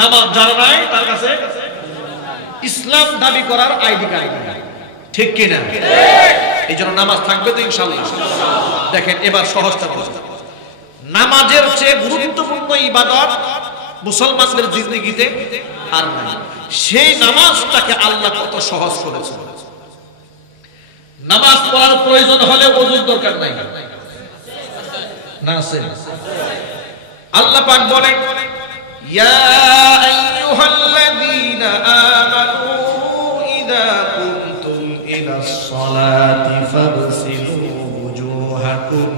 নামাজ যারা নাই তার কাছে ইসলাম দাবি করার আইডি কার্ড নাই, ঠিক কিনা? এই জন্য নামাজ থাকবে তো ইনশাআল্লাহ। দেখেন এবার সহজটা বলছি, নামাজের চেয়ে গুরুত্বপূর্ণ ইবাদত মুসলমানদের জিন্দেগিতে আর নাই। সেই নামাজটাকে আল্লাহ কত সহজ করেছে। নামাজ পড়ার প্রয়োজন হলে ওযুর দরকার নাই, না আছে? আল্লাহ পাক বলেন, ইয়া আইয়ুহাল্লাযীনা আমানু ইযা কুনতুম ইলাস সালাতি ফাগসিলু ওয়ুজুহাকুম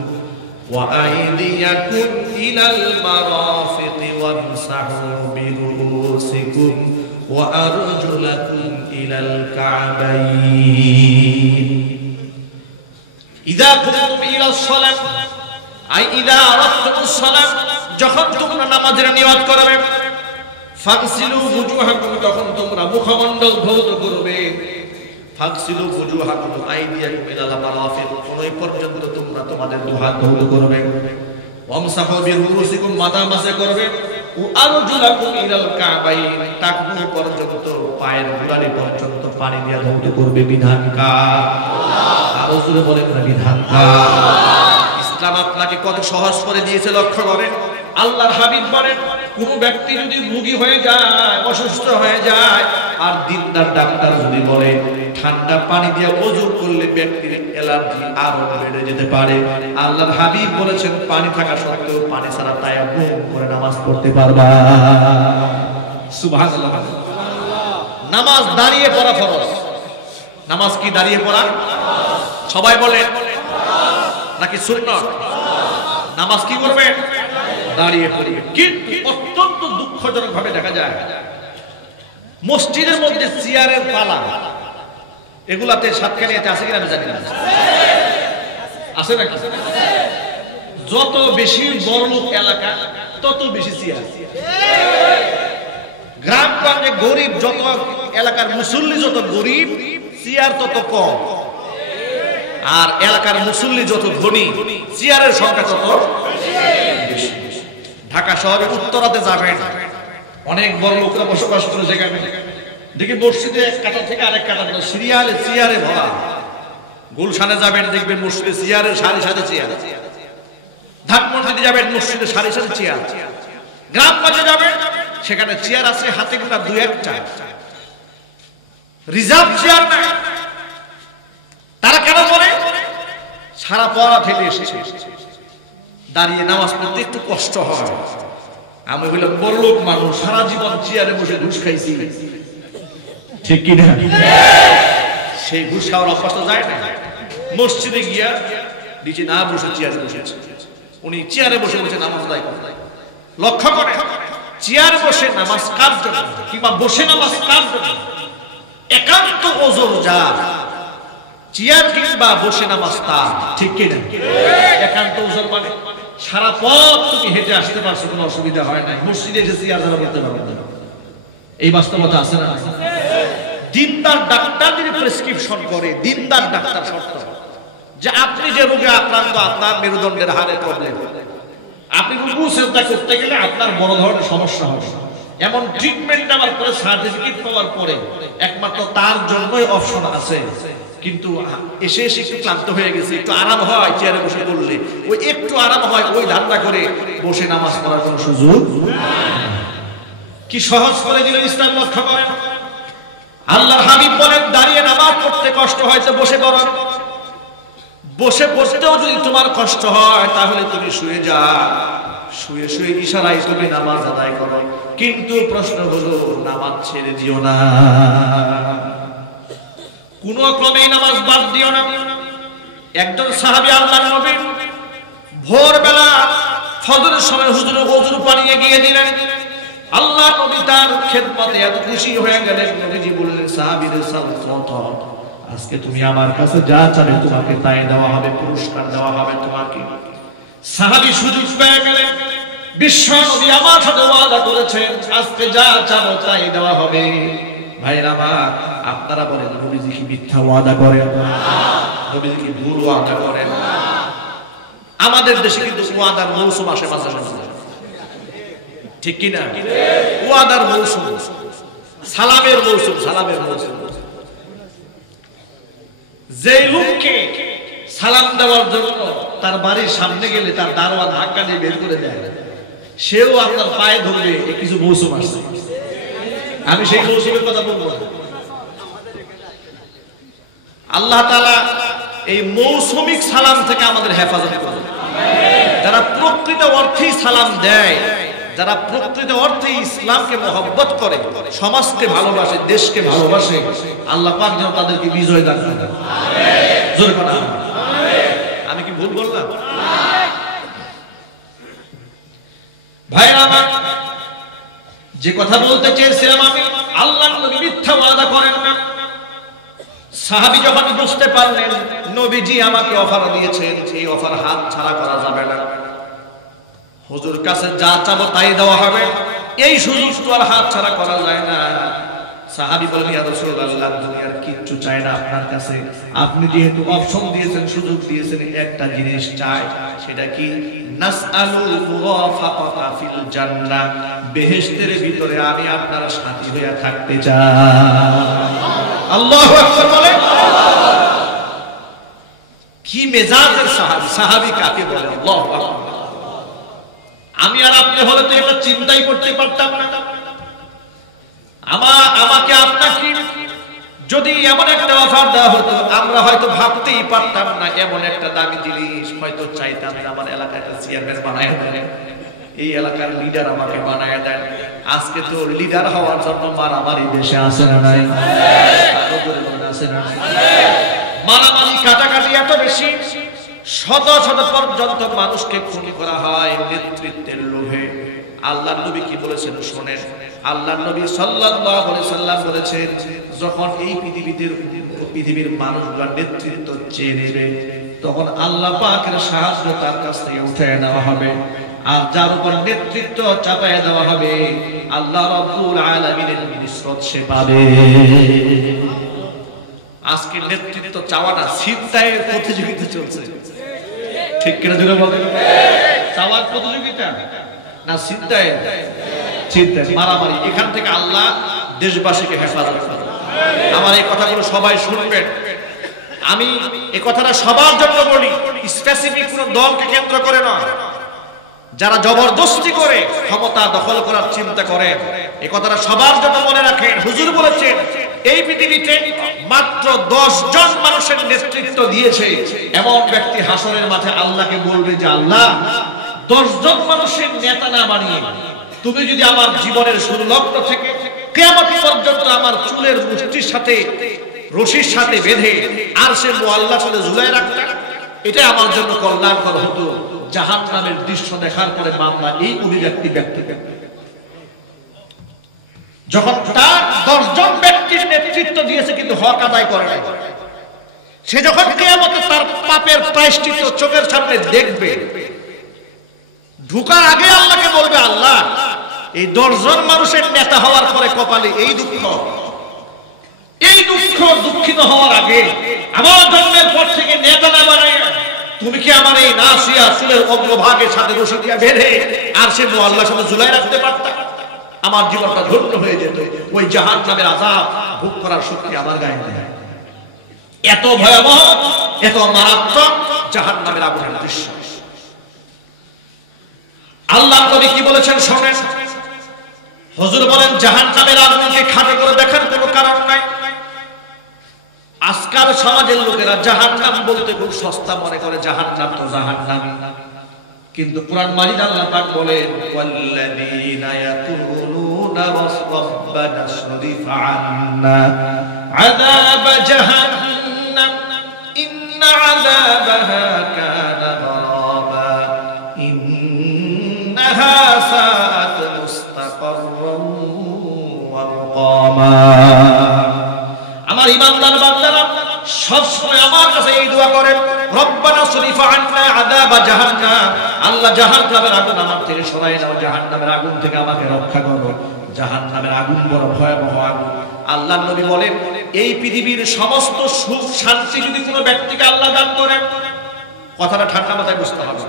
ওয়া আইদিয়াকুম ইলাল মারাফিকি ওয়ামসাহু বিরুউসিকুম ওয়া আরজুলাকুম ইলাল কা'বাইন। ইযা কুনতুম ইলাস সালাত আই ইযা আরাদতুমুস সালাত, যখন তোমরা নামাজের নিয়ত করবে, ফাগসিলু ওয়ুজুহাকুম, তখন তোমরা মুখমণ্ডল ধৌত করবে, ফাগসিলু ওয়ুজুহাকুম আইদিয়াকুম ইলাল মারাফিক, ওই পর্যন্ত তোমরা তোমাদের দুই হাত ধৌত করবে, ওয়ামসাহু বিরুউসিকুম, মাথা মাসে করবে, ওয়া আরজুলাকুম ইলাল কা'বাইন, টাকনু পর্যন্ত, পায়ের গোড়ালি পর্যন্ত পানি দিয়ে ধৌত করবে। বিধান কার? আল্লাহ। আর রাসূল বলেন না বিধান কার? ইসলাম আপনাকে কত সহজ করে দিয়েছে লক্ষ্য করেন। আল্লাহর হাবিব বলেন, কোন ব্যক্তি যদি রোগী হয়ে যায়, অসুস্থ হয়ে যায়, আর দিনদার ডাক্তার যদি বলে ঠান্ডা পানি দিয়ে ওযু করলে ব্যক্তির অ্যালার্জি আরো বেড়ে যেতে পারে, আল্লাহর হাবিব বলেছেন পানি থাকা সত্ত্বেও পানি ছাড়া তায়াম্মুম করে নামাজ পড়তে পারবা। সুবহানাল্লাহ। নামাজ দাঁড়িয়ে পড়া ফরজ। নামাজ কি দাঁড়িয়ে পড়া? সবাই বলেন নাকি সুন্নাত? নামাজ কি করবে? দাঁড়িয়ে পড়বে। কিন্তু অত্যন্ত দুঃখজনক ভাবে দেখা যায় মসজিদের মধ্যে চেয়ারের পালা, এগুলাতে সাতখানিয়াতে আছে কিনা আমি জানি না, আছে নাকি? যত বেশি বড়লোক এলাকা তত বেশি চেয়ার। গ্রামগঞ্জে গরিব যত, এলাকার মুসল্লি যত গরিব, চেয়ার তত কম। আর এলাকার মুসল্লি যত ধনী, চেয়ারের সংখ্যা তত বেশি। ঢাকা শহরের উত্তরাতে যাবেন, অনেক বড় লোকরা বসবাস করে সেখানে, দেখি মসজিদে এক কাতা থেকে আরেক কাতা সিরিয়ালে চেয়ারে ভরা। গুলশানে যাবেন দেখবেন মসজিদে চেয়ারের সারি সারি চেয়ার। ধানমন্ডিতে যাবেন মসজিদে সারি সারি চেয়ার। গ্রামগঞ্জে যাবেন সেখানে চেয়ার আছে হাতে গোনা দুই একটা, রিজার্ভ চেয়ার নাই। তারা কেন বলে? সারা পড়া ফেলে এসেছে, দাঁড়িয়ে নামাজ পড়তে একটু কষ্ট হয়। আমি বললাম বড়লোক মানুষ, সারা জীবন চেয়ারে বসে ঘুষ খাইছি, ঠিক কি না? সেই ঘুষ খাওয়ার অভ্যাস তো যায় না। মসজিদে গিয়া নিচে না বসে চেয়ারে বসেছে, উনি চেয়ারে বসে বসে নামাজ আদায় করে। লক্ষ্য করে চেয়ারে বসে নামাজ কার জন্য, কিংবা বসে নামাজ কার জন্য? একান্ত ওজর যা, চেয়ার কিংবা বসে নামাজ তার, ঠিক কি না? একান্ত ওজর মানে সারা পথ তুমি হেঁটে আসতে পারছো, কোনো অসুবিধা হয় না, মসজিদে এসে চেয়ার যারা বলতে পারবে না। এই বাস্তবতা আছে না? দিনদার ডাক্তার যদি প্রেসক্রিপশন করে, দিনদার ডাক্তার শর্ত যে আপনি যে রোগে আক্রান্ত, আপনার মেরুদণ্ডের হাড়ে প্রবলেম, আপনি রুকু সিজদা করতে গেলে আপনার বড় ধরনের সমস্যা হবে, এমন ট্রিটমেন্ট নেওয়ার পরে, সার্টিফিকেট পাওয়ার পরে একমাত্র তার জন্যই অপশন আছে। কিন্তু এসে এসে একটু ক্লান্ত হয়ে গেছে, একটু আরাম হয় চেয়ারে বসে করলে, ওই একটু আরাম হয়, ওই ধান্দা করে বসে নামাজ পড়ার কোনো সুযোগ। কি সহজ করে দিল ইসলাম, লক্ষ্য করেন। আল্লাহর হাবিব বলেন দাঁড়িয়ে নামাজ পড়তে কষ্ট হয় তো বসে পড়ো। বসে বসতেও যদি তোমার কষ্ট হয় তাহলে তুমি শুয়ে যাও, শুয়ে শুয়ে ইশারায় তুমি নামাজ আদায় করো। কিন্তু প্রশ্ন হলো নামাজ ছেড়ে দিও না, কোন ক্রমেই নামাজ বাদ দিও না। একজন সাহাবী আল্লাহর নবী ভোরবেলা ফজরের সময় হুজুর ওযু পানি এগিয়ে দিলেন। আল্লাহর নবী তার খেদমতে এত খুশি হয়ে গেলেন, নবীজি বললেন সাহাবীদের সালাত, আজকে তুমি আমার কাছে যা চাবে তোমাকে তাই দেওয়া হবে, পুরস্কার দেওয়া হবে তোমাকে। সাহাবী সুযোগ পেয়ে গেলেন, বিশ্ব নবী আমার সাথে ওয়াদা করেছেন আজকে যা চাবো তাই দেওয়া হবে। ভাইরা আমার, আপনারা বলেন নবীজি কি মিথ্যা ওয়াদা করেন? নবীজি কি ভুল ওয়াদা করেন? আমাদের দেশে কিন্তু ওয়াদার মৌসুম আসে মাঝে মাঝে, ঠিক কিনা? ওয়াদার মৌসুম, সালামের মৌসুম, সালামের মৌসুম। যে লোককে সালাম দেওয়ার জন্য তার বাড়ির সামনে গেলে তার দারোয়ান ধাক্কা দিয়ে বের করে দেয়, সেও আপনার পায়ে ধরবে কিছু মৌসুম আসছে। আমি সেই মৌসুমের কথা বলবো না। আল্লাহ তাআলা এই মৌসুমিক সালাম থেকে আমাদের হেফাজত করবে। যারা প্রকৃত অর্থেই সালাম দেয়, যারা প্রকৃত অর্থে ইসলামকে মহব্বত করে, সমাজকে ভালোবাসে, দেশকে ভালোবাসে, আল্লাহ পাক যেন তাদেরকে বিজয় দান করেন। জোরে কথা আমি কি ভুল বললাম? ভাইরা আমার, যে কথা বলতে চেয়েছিলাম আমি, আল্লাহর নবী মিথ্যা ওয়াদা করেন না। সাহাবী যখন বুঝতে পারলেন নবীজি আমাকে অফার দিয়েছেন, এই অফার হাত ছাড়া করা যাবে না, হুজুর কাছে যা চাবো তাই দেওয়া হবে, এই সুযোগ তো আর হাত ছাড়া করা যায় না। সাহাবী বলেন, ইয়া রাসূলুল্লাহ, দুনিয়ার কিচ্ছু চাই না আপনার কাছে, আপনি যেহেতু অপশন দিয়েছেন, সুযোগ দিয়েছেন, একটা জিনিস চাই, সেটা কি? নাসআলুল মুওয়াফাকাতা ফিল জান্নাহ, বেহেশতের ভিতরে আমি আপনার সাথী হয়ে থাকতে চাই। আল্লাহু আকবার বলে। কি মেজাজের সাহাবী! সাহাবী কাকে বলে? আল্লাহু আকবার। আমি আর আপনি হলে তো এটা চিন্তাই করতে পারতাম না। আমাকে আপনাকে যদি এমন একটা অফার দেওয়া হতো, আমরা হয়তো ভাবতেই পারতাম না এমন একটা দামি জিনিস হয়তো চাইতাম যে আমার এলাকায় একটা চেয়ারম্যান বানায় দেন, এই এলাকার লিডার আমাকে বানায় দেন। আজকে তো লিডার হওয়ার জন্য মারামারি দেশে আছে না নাই? মারামারি কাটাকাটি এত বেশি, শত শত পর্যন্ত মানুষকে খুন করা হয় নেতৃত্বের লোভে। আল্লাহর নবী কি বলেছেন শোনেন। আল্লাহর নবী সাল্লাল্লাহু আলাইহি সাল্লাম বলেছেন, যখন এই পৃথিবীর মানুষগুলো নেতৃত্ব চেয়ে নেবে, তখন আল্লাহ পাকের সাহায্য তার কাছ থেকে উঠে নেওয়া হবে, আর যার উপর নেতৃত্ব চাপায় দেওয়া হবে, আল্লাহ রাব্বুল আলামিনের নিসরত সে পাবে। আজকে নেতৃত্ব চাওয়াটা ছিনতাইয়ের প্রতিযোগিতা চলছে, ঠিক কিনা জোরে বলেন? চাওয়ার প্রতিযোগিতা না ছিনতাই? ছিনতাই, মারামারি। এখান থেকে আল্লাহ দেশবাসীকে হেফাজত করুন। আমার এই কথাগুলো সবাই শুনবেন। আমি এই কথাটা সবার জন্য বলি, স্পেসিফিক কোন দলকে কেন্দ্র করে না। যারা জবরদস্তি করে ক্ষমতা দখল করার চিন্তা করেন, এই কথাটা সবার জন্য মনে রাখেন। হুজুর বলেছেন, এই পৃথিবীতে মাত্র 10 জন মানুষের নেতৃত্ব দিয়েছে এমন ব্যক্তি হাসরের মাঠে আল্লাহকে বলবে যে, আল্লাহ, 10 জন মানুষের নেতা না বানিয়ে তুমি যদি আমার জীবনের শুরুলগ্ন থেকে কিয়ামত পর্যন্ত আমার চুলের মুষ্টির সাথে রশির সাথে বেঁধে আরশে মুআল্লার সাথে ঝুলায় রাখতে, এটা আমার জন্য কল্যাণকর হতো। জাহান্নামের দৃশ্য দেখার পরে বান্দা এই অভিব্যক্তি ব্যক্তি যখন তার 10 জন ব্যক্তির নেতৃত্ব দিয়েছে কিন্তু হক আদায় করে নাই, সে যখন কিয়ামতে তার পাপের প্রায়শ্চিত্ত চোখের সামনে দেখবে, ঢোকার আগে আল্লাহকে বলবে, আল্লাহ, এই 10 জন মানুষের নেতা হওয়ার পরে কপালে এই দুঃখ দুঃখিত হওয়ার আগে আমার জন্মের পর থেকে নেতা না বানায় তুমি কি আমার এই নাসিয়া চুলের অগ্রভাগের সাথে রশি দিয়ে বেঁধে আর সে আল্লাহর সাথে ঝুলাই রাখতে পারতাম, আমার জীবনটা ধন্য হয়ে যেত। ওই জাহান্নামের আযাব ভোগ করার শক্তি আমার গায়ে নেই। এত ভয়াবহ, এত মারাত্মক জাহান্নামের আগুনের দৃশ্য। আল্লাহ নবী কি বলেছেন শুনেন। হুজুর বলেন, জাহান্নামের আগুনকে খাটো করে দেখার কোনো কারণ নাই। আজকাল সমাজের লোকেরা জাহান্নাম বলতে খুব সস্তা মনে করে, জাহান্নাম তো জাহান্নামই। কিন্তু কুরআন মাজিদ আল্লাহ পাক বলেন, ওয়াল্লাযীনা ইয়াকুলুনা রাব্বানা সরিফ আন্না আযাব জাহান্নাম ইন্না আযাবাহা কানা গরাবা ইন্নাহা সাআত মুস্তাকাররান ওয়া মুকামা। আমার ঈমানদার বান্দারা সব সময় আমার কাছে এই দোয়া করেন, রব্বানা সরিফ আন্না আযাবা জাহান্নাম, আল্লাহ জাহান্নামের আগুন আমার থেকে সরাই দাও, জাহান্নামের আগুন থেকে আমাকে রক্ষা করো। জাহান্নামের আগুন বড় ভয়াবহ আগুন। আল্লাহর নবী বলেন, এই পৃথিবীর সমস্ত সুখ শান্তি যদি কোনো ব্যক্তিকে আল্লাহ দান করেন, কথাটা ঠান্ডা মাথায় বুঝতে হবে,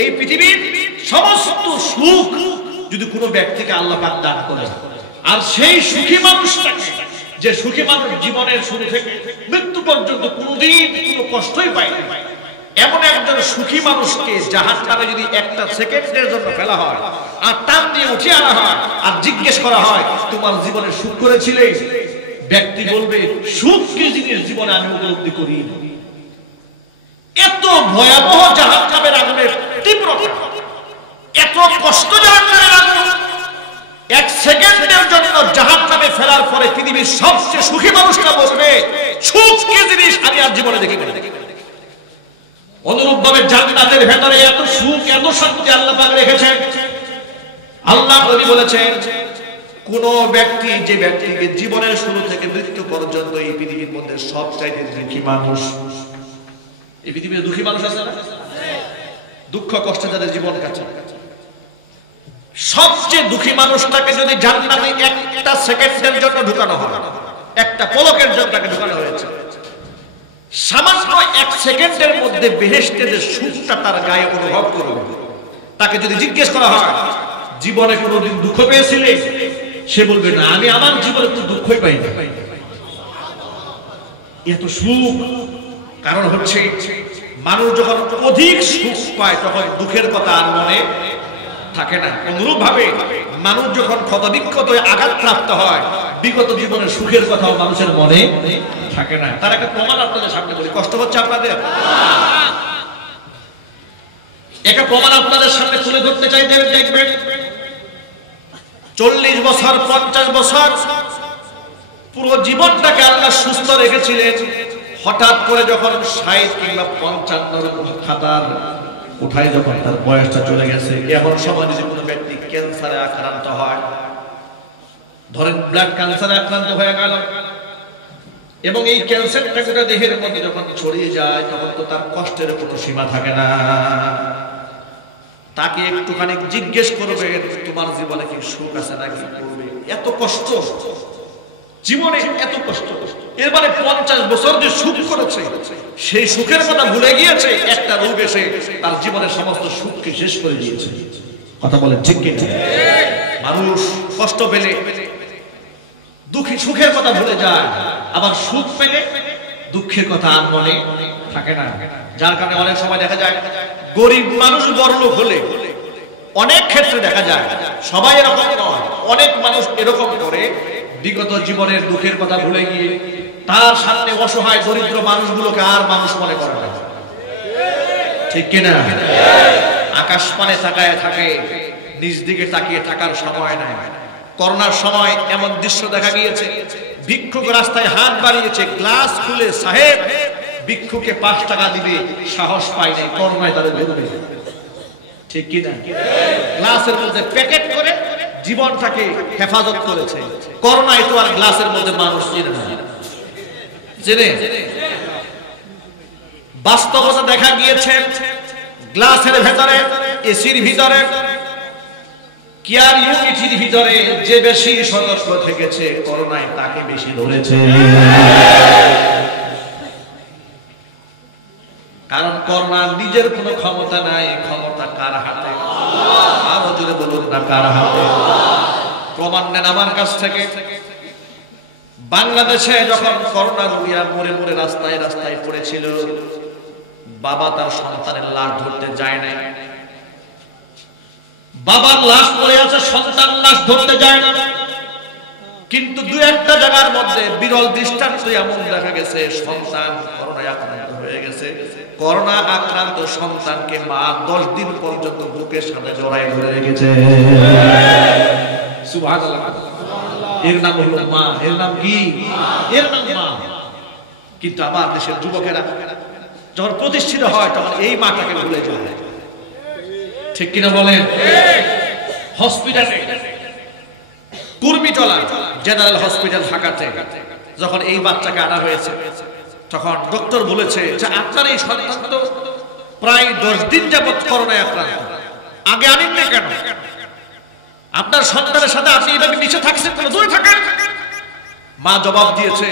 এই পৃথিবীর সমস্ত সুখ যদি কোনো ব্যক্তিকে আল্লাহ পাক দান করে, আর সেই সুখী মানুষটাকে, যে সুখী মানুষ জীবনের শুরু থেকে মৃত্যু পর্যন্ত কোনোদিন কোনো কষ্টই পায় না, এমন একজন সুখী মানুষকে জাহান্নামে যদি একটা সেকেন্ডের জন্য ফেলা হয় আর টান দিয়ে উঠিয়ে আনা হয় আর জিজ্ঞেস করা হয় তোমার জীবনে সুখ করেছিলে, ব্যক্তি বলবে সুখ কি জিনিস জীবনে আমি উপলব্ধি করি। এত ভয়াবহ জাহান্নামের আগুনের তীব্রতা, এত কষ্ট জাহান্নামের আগুন, এক সেকেন্ডের জন্য জাহান্নামে ফেলার পরে পৃথিবীর সবচেয়ে সুখী মানুষটা বলবে সুখ কি জিনিস আমি আর জীবনে দেখিনি। অনুরূপভাবে জান্নাতের ভেতরে এত সুখ, এত শান্তি আল্লাহ পাক রেখেছেন। আল্লাহ নবী বলেছেন কোন ব্যক্তি, যে ব্যক্তিকে জীবনের শুরু থেকে মৃত্যু পর্যন্ত এই পৃথিবীর মধ্যে সবচাইতে দুঃখী মানুষ, এই পৃথিবীতে দুঃখী মানুষ আছে না, দুঃখ কষ্টে যাদের জীবন কাটে, সবচেয়ে দুঃখী মানুষটাকে যদি জান্নাতে একটা সেকেন্ডের জন্য ঢুকানো হয়, একটা পলকের জন্য তাকে ঢুকানো হয়েছে, সামান্য এক সেকেন্ডের মধ্যে বেহেশতের যে সুখটা তার গায়ে অনুভব করবে, তাকে যদি জিজ্ঞেস করা হয় জীবনে কোনোদিন দুঃখ পেয়েছিলে, সে বলবে না, আমি আমার জীবনে কোনো দুঃখই পাই না। এত সুখ, কারণ হচ্ছে মানুষ যখন অধিক সুখ পায় তখন দুঃখের কথা আর মনে থাকে না। অনুরূপ ভাবে মানুষ যখন ক্ষতবিক্ষত হয়ে আঘাতপ্রাপ্ত হয়, বিগত জীবনের সুখের কথাও মানুষের মনে থাকে না। তার একটা প্রমাণ আপনাদের সামনে বলি, কষ্ট হচ্ছে আপনাদের, একটা প্রমাণ আপনাদের সামনে তুলে ধরতে চাই। দেখবেন 40 বছর 50 বছর পুরো জীবনটাকে আল্লাহ সুস্থ রেখেছিলেন, হঠাৎ করে যখন 60 কিংবা 55 খাতার উঠায় যখন তার বয়সটা চলে গেছে, এমন সময় যদি কোনো ব্যক্তি ক্যান্সারে আক্রান্ত হয়, ধরেন ব্লাড ক্যান্সারে আক্রান্ত হয়ে গেল, এবং এই ক্যান্সারটা গোটা দেহের মধ্যে যখন ছড়িয়ে যায় তখন তো তার কষ্টের কোনো সীমা থাকে না। তাকে একটুখানি জিজ্ঞেস করবে তোমার জীবনে কি সুখ আছে নাকি, করবে এত কষ্ট জীবনে, এত কষ্ট, এর মানে 50 বছর যে সুখ করেছে সেই সুখের কথা ভুলে গিয়েছে, একটা রোগ এসে তার জীবনের সমস্ত সুখকে শেষ করে দিয়েছে। কথা বলেন ঠিক কি? মানুষ কষ্ট পেলে দুঃখী সুখের কথা ভুলে যায়, আবার সুখ পেলে দুঃখের কথা আর মনে থাকে না। যার কারণে অনেক সময় দেখা যায় গরিব মানুষ বড়লোক হলে, অনেক ক্ষেত্রে দেখা যায়, সবাই এরকম নয়, অনেক মানুষ এরকম করে বিগত জীবনের দুঃখের কথা ভুলে গিয়ে তার সামনে অসহায় দরিদ্র মানুষগুলোকে আর মানুষ মনে করে না। ঠিক কিনা? আকাশ পানে তাকায় থাকে, নিজ দিকে তাকিয়ে থাকার সময় নাই। করোনার সময় এমন দৃশ্য দেখা গিয়েছে, ভিক্ষুক রাস্তায় হাত বাড়িয়েছে, গ্লাস খুলে সাহেব ভিক্ষুকে 5 টাকা দিবে, সাহস পায় নাই, করোনায় তাদের ধরবে। ঠিক কিনা? গ্লাসের মধ্যে প্যাকেট করে জীবনটাকে হেফাজত করেছে। করোনায় তো আর গ্লাসের মধ্যে মানুষ চেনে না, জেনে বাস্তবতা দেখা গিয়েছে গ্লাসের ভেতরে, এসির ভিতরে, কেয়ার ইউনিটির ভিতরে যে বেশি সতর্ক থেকেছে করোনায় তাকে বেশি ধরেছে। কারণ করোনা নিজের কোনো ক্ষমতা নাই, ক্ষমতা কার হাতে? আরো জোরে বলুন না, কার হাতে? প্রমাণ নেন আমার কাছ থেকে। বাংলাদেশে যখন করোনা রোগীরা মরে মরে রাস্তায় রাস্তায় পড়েছিল, বাবা তার সন্তানের লাশ ধরতে যায় নাই। বাবার লাশ পড়ে আছে, সন্তান লাশ ধরতে যায় না। কিন্তু 2-1টা জায়গার মধ্যে বিরল দৃষ্টান্ত এমন দেখা গেছে, সন্তান করোনায় আক্রান্ত হয়ে গেছে, করোনা আক্রান্ত সন্তানকে মা 10 দিন পর্যন্ত বুকের সাথে জড়ায় ধরে রেখেছে। সুবহানাল্লাহ। এর নাম হলো মা। এর নাম কি? এর নাম মা। কিন্তু আমার দেশের যুবকেরা যখন প্রতিষ্ঠিত হয় তখন এই মাটাকে ভুলে যায়। ঠিক কিনা বলেন? হসপিটালে, কুর্মিটলা জেনারেল হসপিটাল ঢাকাতে যখন এই বাচ্চাকে আনা হয়েছে, তখন ডক্টর বলেছে যে আপনার এই সন্তান তো প্রায় 10 দিন যাবত করোনায় আক্রান্ত, আগে আনেন না কেন? আপনার সন্তানের সাথে আপনি এভাবে নিচে থাকছেন কেন? দূরে থাকেন। মা জবাব দিয়েছে,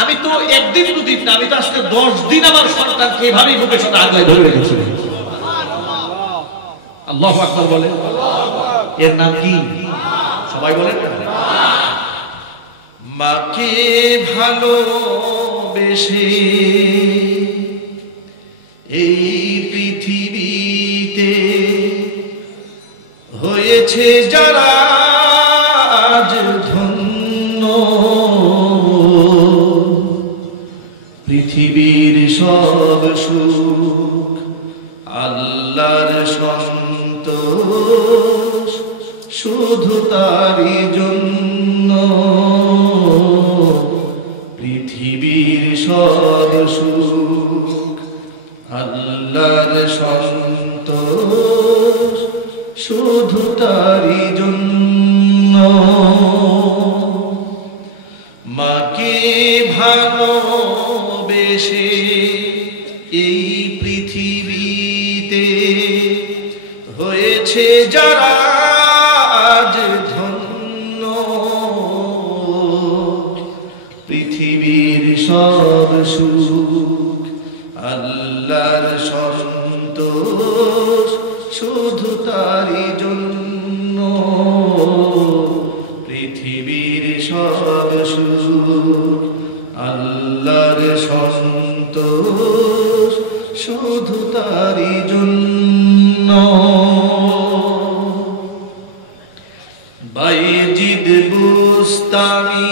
আমি তো 1 দিন 2 দিন না, আমি তো আজকে 10 দিন আমার সন্তানকে এভাবেই বুকের সাথে আগলায় ধরে রেখেছি। আল্লাহু আকবার বলে। এর নাম কি? সবাই বলেন মাকে ভালোবেসে এই পৃথিবীতে হয়েছে যারা আজ ধন্য, পৃথিবীর সব সুখ আল্লাহর সন্তোষ শুধু তারই জন্য, পৃথিবীর সব সুখ আল্লাহর সন্তোষ শুধু তারই জন্য। মাকে ভালোবেসে এই পৃথিবীতে হয়েছে যারা আজ ধন্য, পৃথিবীর সব সুখ আল্লাহর সন্তোষ শুধু তারই জন্য, পৃথিবীর সব সুখ আল্লাহর সন্তোষ শুধু তারই জন্য। বাইজিদ বুস্তামি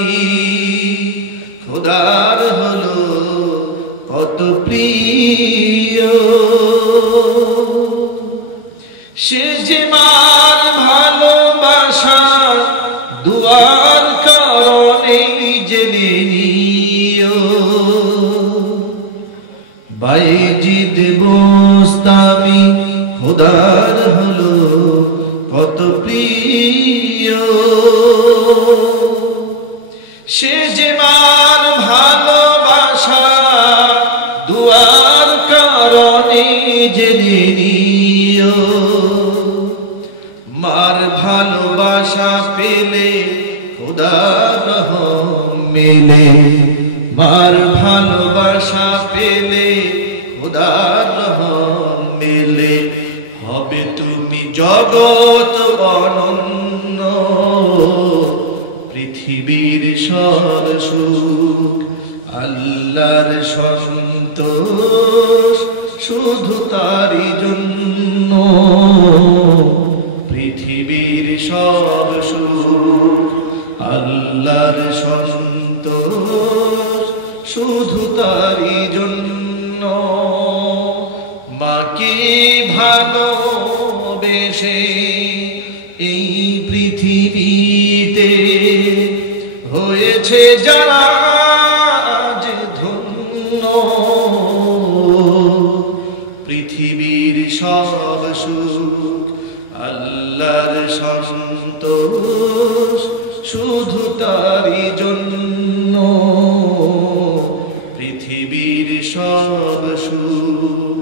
খোদার হলো কত প্রিয়, সে যে মার ভালোবাসা দুয়ার কারণে জেনে নিও। বাইজিদ বুস্তামি খোদার হলো কত প্রিয়, সে যে মার ভালোবাসা দুয়ার কারণে জেনে নিও। মার ভালোবাসা পেলে খোদার রহম মেলে, মার ভালোবাসা পেলে খোদার রহম মেলে, হবে তুমি জগৎ অনন্য, পৃথিবীর সব সুখ আল্লাহর সন্তোষ শুধু তারই জন্য, পৃথিবীর সব সুখ আল্লাহর সন্তোষ শুধু তারই জন্য। মাকে ভালোবেসে এই পৃথিবীতে হয়েছে যারা আজ ধন্য, পৃথিবীর সব সুখ আল্লাহর সন্তোষ শুধু তারই জন্য, পৃথিবীর সব সুখ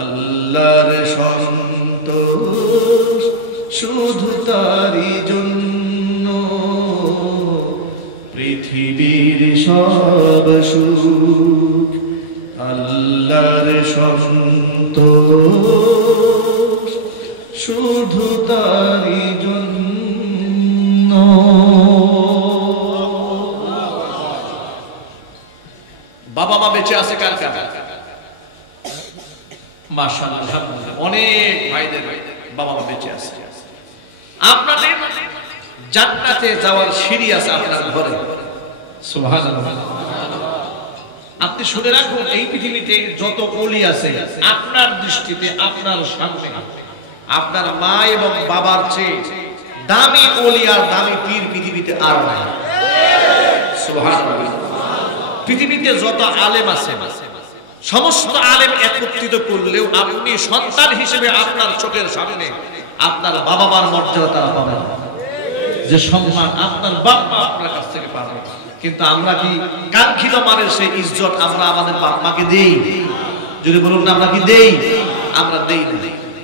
আল্লাহর সন্তোষ শুধু তারই জন্য, পৃথিবীর সব সুখ আল্লাহর সন্তোষ শুধু তারই জন্য। বাবা মা বেঁচে আছে কার কার? মাশাআল্লাহ, আলহামদুলিল্লাহ, অনেক ভাইদের বাবা মা বেঁচে আছে। আপনাদের জান্নাতে যাওয়ার সিঁড়ি আছে আপনার ঘরে, সুবহানাল্লাহ। আপনি শুনে রাখুন, এই পৃথিবীতে যত ওলি আছে আপনার দৃষ্টিতে আপনার সামনে আপনার মা এবং বাবার চেয়ে দামি ওলি আর দামি পীর পৃথিবীতে আর নাই, সুবহানাল্লাহ। পৃথিবীতে যত আলেম আছে সমস্ত আলেম একত্রিত করলেও আপনি সন্তান হিসেবে আপনার চোখের সামনে আপনার বাবা মার মর্যাদা তারা পাবেন, যে সম্মান আপনার বাবা আপনার কাছ থেকে পাবে। কিন্তু আমরা কি কাঙ্ক্ষিত মানের সেই ইজ্জত আমরা আমাদের বাপ মাকে দেই? যদি বলুন না, আমরা কি দেই? আমরা দেই না।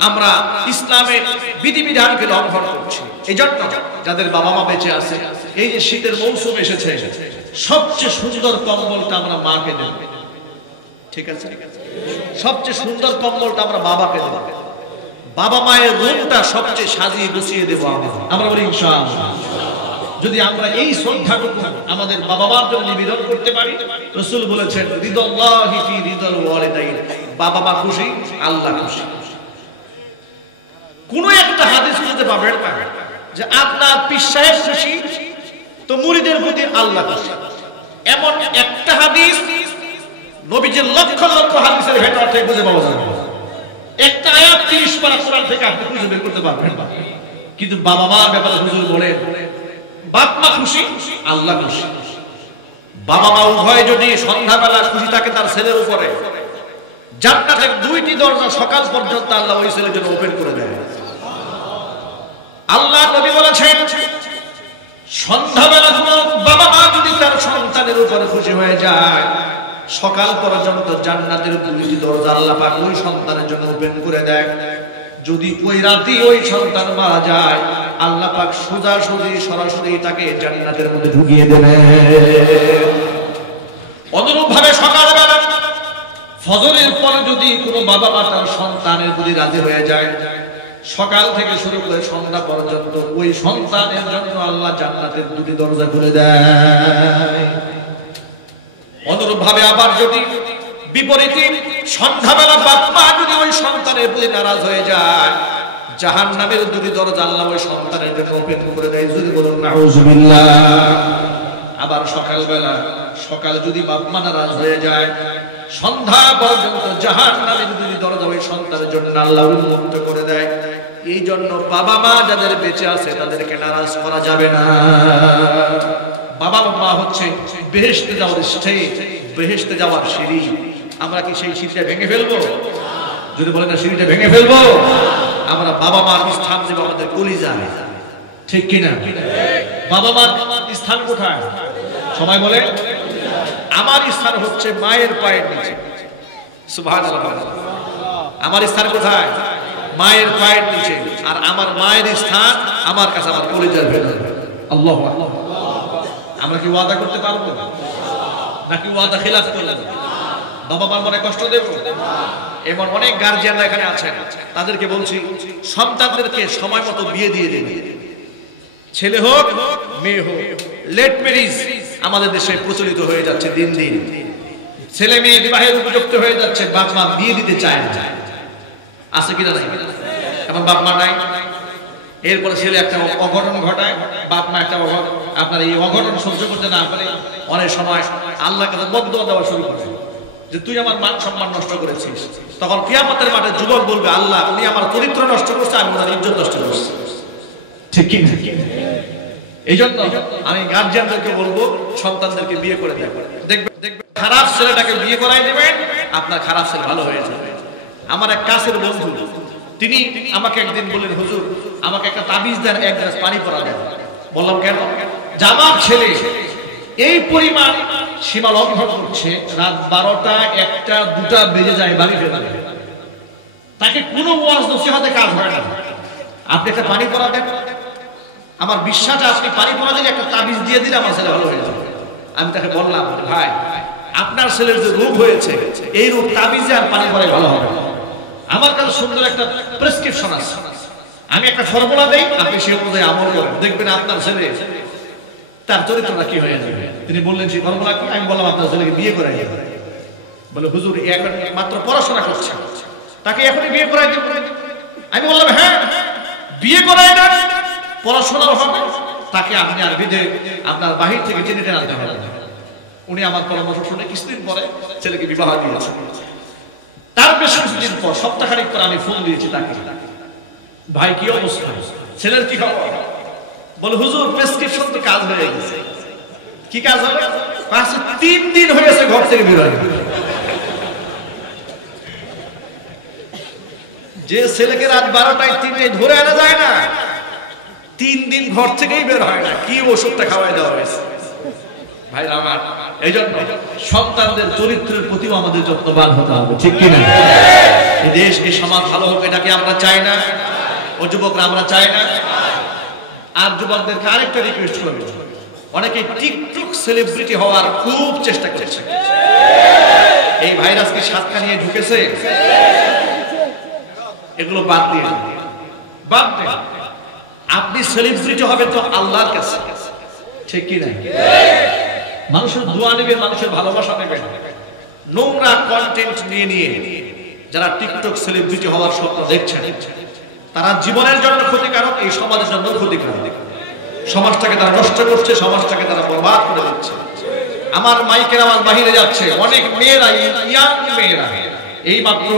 আমরা ইসলামের বিধিবিধানকে লঙ্ঘন করছি। এই জন্য যাদের বাবা মা বেঁচে আছে, এই যে শীতের মৌসুম এসেছে, সবচেয়ে সুন্দর কম্বলটা আমরা মাকে দেব, ঠিক আছে? সবচেয়ে সুন্দর কম্বলটা আমরা বাবাকে দেব। বাবা মায়ের রুমটা সবচেয়ে সাজিয়ে গুছিয়ে দেবো আমরা বলি ইনশাআল্লাহ। যদি আমরা এই শ্রদ্ধাটুকু আমাদের বাবা মার জন্য নিবেদন করতে পারি, রাসূল বলেছেন রিদাল্লাহি ফি রিদাল ওয়ালিদাইন, বাবা মা খুশি, আল্লাহ খুশি। কোন একটা হাদিস খুঁজে পাবেন না যে আপনার পীর সাহেব খুশি তো মুরিদের প্রতি আল্লাহ খুশি, এমন একটা হাদিস নবীজির লক্ষ লক্ষ হাদিসের ভেতর থেকে খুঁজে পাওয়া যাবে না। একটা আয়াত 30 পারা কোরআন থেকে আপনি খুঁজে বের করতে পারবেন না। কিন্তু বাবা মার ব্যাপারে হুজুর বলেন বাপ মা খুশি, আল্লাহ খুশি। বাবা মা উভয় যদি সন্ধ্যাবেলা খুশি থাকে তার ছেলের উপরে, জান্নাতের 2টি দরজা সকাল পর্যন্ত আল্লাহ ওই ছেলের জন্য ওপেন করে দেয়। আল্লাহ নবী বলেছেন সন্ধ্যাবেলা কোনো বাবা মা যদি তার সন্তানের উপরে খুশি হয়ে যায়, সকাল পর্যন্ত জান্নাতের 2টি দরজা আল্লাহ পাক ওই সন্তানের জন্য ওপেন করে দেয়। যদি ওই রাতে ওই সন্তান মারা যায়, আল্লাহ পাক সোজাসুজি সরাসরি তাকে জান্নাতের মধ্যে ঢুকিয়ে দেবেন। অনুরূপভাবে সকালবেলা ফজরের পরে যদি কোনো বাবা মা তার সন্তানের প্রতি রাজি হয়ে যায়, সকাল থেকে শুরু করে সন্ধ্যা পর্যন্ত ওই সন্তানের জন্য আল্লাহ জান্নাতের 2টি দরজা খুলে দেয়। অনুরূপভাবে আবার যদি বিপরীতে সন্ধ্যাবেলা বাপ মা যদি ওই সন্তানের প্রতি নারাজ হয়ে যায়, জাহান্নামের 2টি দরজা আল্লাহ ওই সন্তানের জন্য ওপেন করে দেয়। যদি বলুন নাউজুবিল্লাহ। আবার সকালবেলা যদি বাপ মা নারাজ হয়ে যায়, সন্ধ্যা পর্যন্ত জাহান্নামের 2টি দরজা ওই সন্তানের জন্য আল্লাহ উন্মুক্ত করে দেয়। এই জন্য বাবা মা যাদের বেঁচে আছে তাদেরকে নারাজ করা যাবে না। বাবা মা হচ্ছে বেহেশতে যাওয়ার স্টেজ, বেহেশতে যাওয়ার সিঁড়ি। আমরা কি সেই সিঁড়িটা ভেঙে ফেলবো? যদি বলেন না সিঁড়িটা ভেঙে ফেলবো, আমরা বাবা মার স্থান দেব আমাদের কলিজায়, ঠিক কিনা? বাবা মার স্থান কোথায়? সবাই বলে আমার স্থান হচ্ছে মায়ের পায়ের নিচে। সুবহানাল্লাহ। আমার স্থান কোথায়? মায়ের পায়ের নিচে। আর আমার মায়ের স্থান আমার কাছে, আমার কলিজার ভেতরে। আল্লাহু আকবার। আমরা কি ওয়াদা করতে পারবো নাকি ওয়াদা খিলাফ করব? বাবা মার মনে কষ্ট দেব? এমন অনেক গার্জিয়ানরা এখানে আছেন, তাদেরকে বলছি সন্তানদেরকে সময় মতো বিয়ে দিয়ে দিন। ছেলে হোক মেয়ে হোক, লেট ম্যারেজ আমাদের দেশে প্রচলিত হয়ে যাচ্ছে দিন দিন। ছেলে মেয়ে বিবাহের উপযুক্ত হয়ে যাচ্ছে, বাপ মা বিয়ে দিতে চায় না। আছে কিনা নাই? এখন বাপ মা নাই, এরপরে ছেলে একটা অঘটন ঘটায়, বাপ মা একটা আপনার এই অঘটন সহ্য করতে না পারে অনেক সময় আল্লাহর কাছে বদদোয়া দেওয়া শুরু করে যে তুই আমার মান সম্মান নষ্ট করেছিস। তখন কিয়ামতের মাঠে যুবক বলবে আল্লাহ উনি আমার চরিত্র নষ্ট করছে, আমি ওনার ইজ্জত নষ্ট করছি। ঠিক কি? এই জন্য আমি গার্জিয়ানদেরকে বলবো সন্তানদেরকে বিয়ে করে দেয়। দেখবেন খারাপ ছেলেটাকে বিয়ে করাই দেবেন, আপনার খারাপ ছেলে ভালো হয়ে যাবে। আমার এক কাছের বন্ধু, তিনি আমাকে একদিন বললেন হুজুর আমাকে একটা তাবিজ দেন, এক গ্লাস পানি পরা দেন। বললাম কেন? আমার ছেলে এই পরিমাণ সীমা লঙ্ঘন করছে, রাত 12টা 1টা 2টা বেজে যায় বাড়ি ফেরা, তাকে কোনো ওয়াজ নসিহতে কাজ হয় না। আপনি একটা পানি পরা দেন, আমার বিশ্বাস আপনি পানি পরা দিলে একটা তাবিজ দিয়ে দিলে আমার ছেলে ভালো হয়ে যাবে। আমি তাকে বললাম ভাই আপনার ছেলের যে রোগ হয়েছে এই রোগ তাবিজে আর পানি পরাই ভালো হবে। আমার কাছে সুন্দর একটা প্রেসক্রিপশন আছে, আমি একটা ফর্মুলা দেই, আপনি সেই অনুযায়ী আমল করেন, দেখবেন আপনার ছেলে তার চরিত্রটা কি হয়ে যাবে। তিনি বললেন সেই ফর্মুলা কি? আমি বললাম আপনার ছেলেকে বিয়ে করাই দেবেন। বলে হুজুর এখন মাত্র পড়াশোনা করছে, তাকে এখনই বিয়ে করাই দেব। আমি বললাম হ্যাঁ বিয়ে করাই না, পড়াশোনাও হবে, তাকে আপনি আর বিদে আপনার বাহির থেকে জেনে আনতে হবে। উনি আমার পরামর্শ শুনে কিছুদিন পরে ছেলেকে বিবাহ দিয়েছে। তার বেশ কিছুদিন পর সপ্তাহখানিক পর আমি ফোন দিয়েছি তাকে, ভাই কি অবস্থা, ছেলের কি খবর? বলে হুজুর প্রেসক্রিপশন তো কাজ হয়ে গেছে। কি কাজ হবে? 3 দিন হয়েছে ঘর থেকে বের হয়। যে ছেলেকে রাত 12টায় 3টায় ধরে আনা যায় না, 3 দিন ঘর থেকেই বের হয় না। কি ওষুধটা খাওয়াই দেওয়া হয়েছে ভাই আমার। এই জন্য সন্তানদের চরিত্রের প্রতিও আমাদের যত্নবান হতে হবে, ঠিক কিনা? এই দেশ এই সমাজ ভালো হোক এটাকে আমরা চাই না? ও যুবকরা আমরা চাই না? আর যুবকদেরকে আরেকটা রিকোয়েস্ট করব, অনেকে টিকটক সেলিব্রিটি হওয়ার খুব চেষ্টা করছে। এই ভাইরাস কি সাতটা নিয়ে ঢুকেছে? এগুলো বাদ দিয়ে বাদ দেন। আপনি সেলিব্রিটি হবে তো আল্লাহর কাছে, ঠিক কি না? মানুষের দোয়া নেবেন, মানুষের ভালোবাসা নেবেন। নোংরা কন্টেন্ট নিয়ে নিয়ে যারা টিকটক সেলিব্রিটি হওয়ার স্বপ্ন দেখছেন, তারা জীবনের জন্য ক্ষতিকারক, এই সমাজের জন্য ক্ষতিকারক। সমাজটাকে তারা নষ্ট করছে, সমাজটাকে তারা বরবাদ করে দিচ্ছে। আমার মাইকের আওয়াজ বাহিরে যাচ্ছে, অনেক মেয়েরা, ইয়াং মেয়েরা, এই মাত্র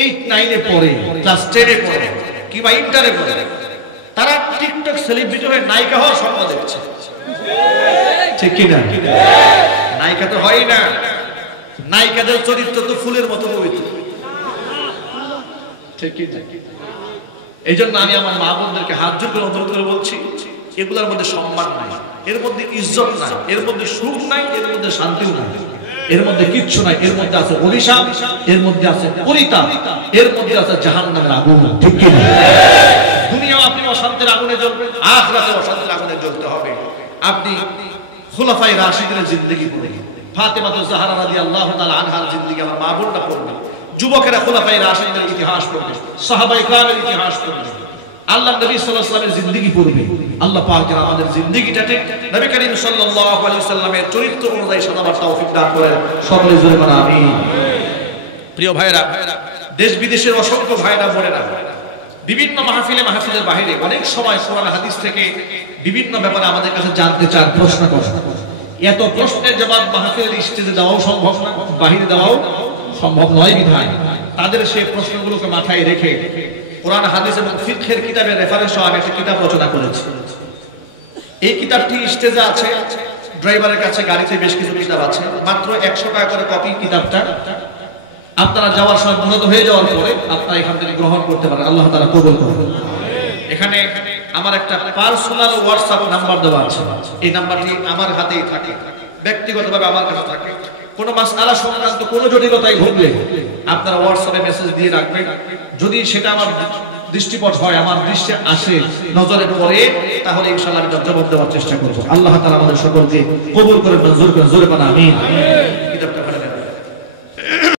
8-9 পড়ে, ক্লাস 10 পড়ে কিংবা ইন্টারে পড়ে, তারা টিকটক সেলিব্রিটি হয়ে নায়িকা হওয়ার স্বপ্ন দেখছে, ঠিক কি না? নায়িকা তো হয় না, নায়িকাদের চরিত্র তো ফুলের মতো পবিত্র, ঠিক কি না? এই জন্য আমি আমার মা বোনদেরকে হাত জোর করে অনুরোধ করে বলছি, এগুলোর মধ্যে সম্মান নাই, এর মধ্যে ইজ্জত নাই, এর মধ্যে সুখ নাই, এর মধ্যে শান্তিও নাই, এর মধ্যে কিচ্ছু নাই। এর মধ্যে আছে অভিশাপ, এর মধ্যে আছে পরিতাপ, এর মধ্যে আছে জাহান্নামের আগুন, ঠিক কি না? দুনিয়াও আপনি অশান্তির আগুনে জ্বলবেন, আখিরাতে অশান্তির আগুনে জ্বলতে হবে। আপনি খুলাফায়ে রাশিদিনের জিন্দেগি পড়ে, ফাতেমা জাহরা রাদিয়াল্লাহু তাআলা আনহার জিন্দেগি আমার মা বোনরা পড়বে, যুবকেরা খুলাফায়ে রাশিদিনের ইতিহাস পড়বে, সাহাবায়ে কেরামের ইতিহাস পড়বে, আল্লাহর নবী সাল্লাল্লাহু আলাইহি ওয়াসাল্লামের জিন্দেগি পড়বে। আল্লাহ পাক যেন আমাদের জিন্দেগিটাকে নবী করিম সাল্লাল্লাহু আলাইহি ওয়াসাল্লামের চরিত্র অনুযায়ী সাজাবার তৌফিক দান করেন, সকলে জোরে বলেন আমিন। প্রিয় ভাইরা, দেশ বিদেশের অসংখ্য ভাইরা বোনেরা বিভিন্ন মাহফিলের বাইরে অনেক সময় কোরআন হাদিস থেকে বিভিন্ন ব্যাপারে আমাদের কাছে জানতে চান, প্রশ্ন করেন। এত প্রশ্নের জবাব মাহফিলের স্টেজে দেওয়াও সম্ভব না, বাহিরে দেওয়াও সম্ভব নয় বিধায় তাদের সেই প্রশ্নগুলোকে মাথায় রেখে কোরআন হাদিস এবং ফিকহের কিতাবের রেফারেন্স সহ আমি একটা কিতাব রচনা করেছি। এই কিতাবটি স্টেজে আছে, ড্রাইভারের কাছে গাড়িতে বেশ কিছু কিতাব আছে, মাত্র 100 টাকা করে কপি কিতাবটা। আপনারা যাওয়ার সময় মুনাদ হয়ে যাওয়ার পরে আপনারা এখান থেকে গ্রহণ করতে পারেন, আল্লাহ তাআলা কবুল করুন। এখানে আমার একটা পার্সোনাল হোয়াটসঅ্যাপ নাম্বার দেওয়া আছে, এই নাম্বারটি আমার হাতেই থাকে, ব্যক্তিগতভাবে আমার কাছে থাকে। কোনো মাসআলা সংক্রান্ত কোনো জটিলতায় ভুগলে আপনারা হোয়াটসঅ্যাপে মেসেজ দিয়ে রাখবেন। যদি সেটা আমার দৃষ্টিপট হয়, আমার দৃষ্টি আসে, নজরে পড়ে, তাহলে ইনশাআল্লাহ আমি জবাব দেওয়ার চেষ্টা করব। আল্লাহ তাআলা আমাদের সকলকে কবুল করে মঞ্জুর করে, জোরে বলেন আমিন।